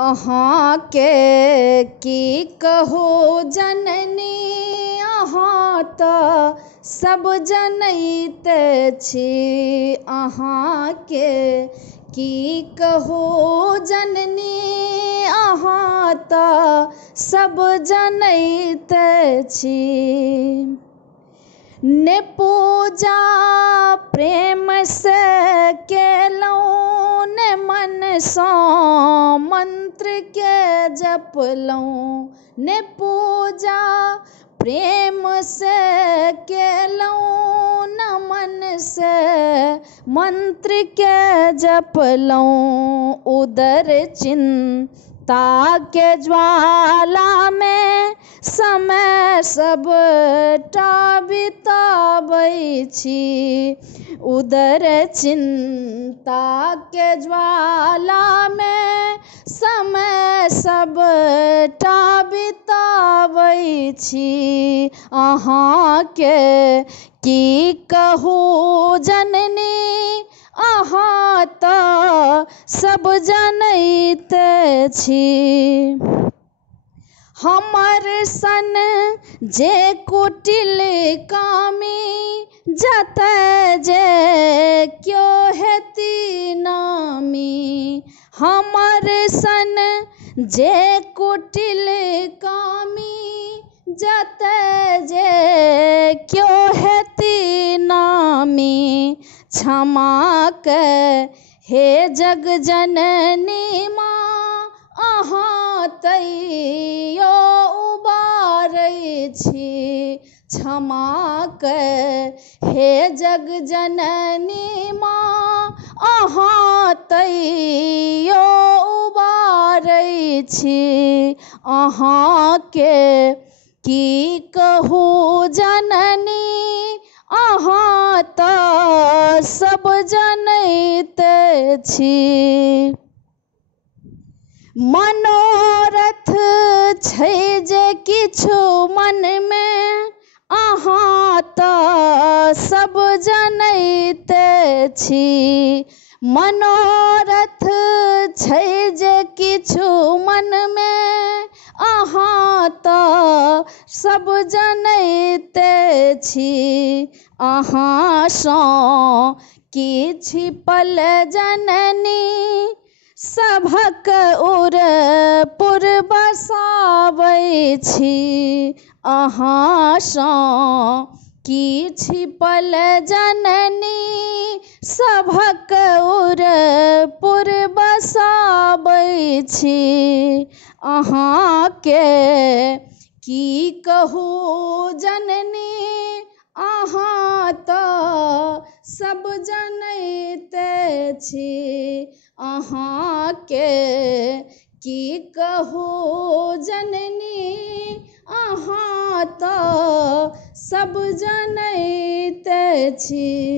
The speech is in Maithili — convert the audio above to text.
अहाँ के की कहू जननी, अहाँ तऽ सब जनैत छी। अहाँ के की कहू जननी, अहाँ तऽ सब जनैत छी। ने पूजा प्रेम से केलहुँ, ने मन सँ मंत्र के जपलहुँ। ने पूजा प्रेम से केलहुँ, न मन से मंत्र के जपलहुँ। उदर चिंता के ज्वाला में समय सबटा बिताबै छी। उदर चिंता के ज्वाला में समय सबटा बिताबै छी। अहाँ के की कहू जननी, अहाँ तऽ सब जनैत छी। हमर सन जे कुटिल कामी, जतय जे क्यो हेती नामी। हमर सन जे कुटिल कामी, जतय जे क्यो हेती नामी। क्षमा कय हे जग जननी माँ, अहाँ तैयो उबारै छी। क्षमा कय हे जग जननी माँ, अहाँ तैयो उबारै छी। अहाँ के की कहू जननी, अहाँ तऽ सब जनैत छी। मनोरथ छै जे किछु मन में, अहाँ तऽ सब जनैत छी। मनोरथ छै जे किछु मन में, अहाँ तऽ सब जनैत छी। अहाँ सँ की छिपल जननी, सभक उरपुर बसाबै छी। अहाँ सँ की छिपल जननी, सभक उरपुर बसाबै छी। अहाँ के की कहू जननी, अहाँ तऽ सब जनैत छी। अहाँ के की कहू जननी, अहाँ तऽ सब जनैत छी।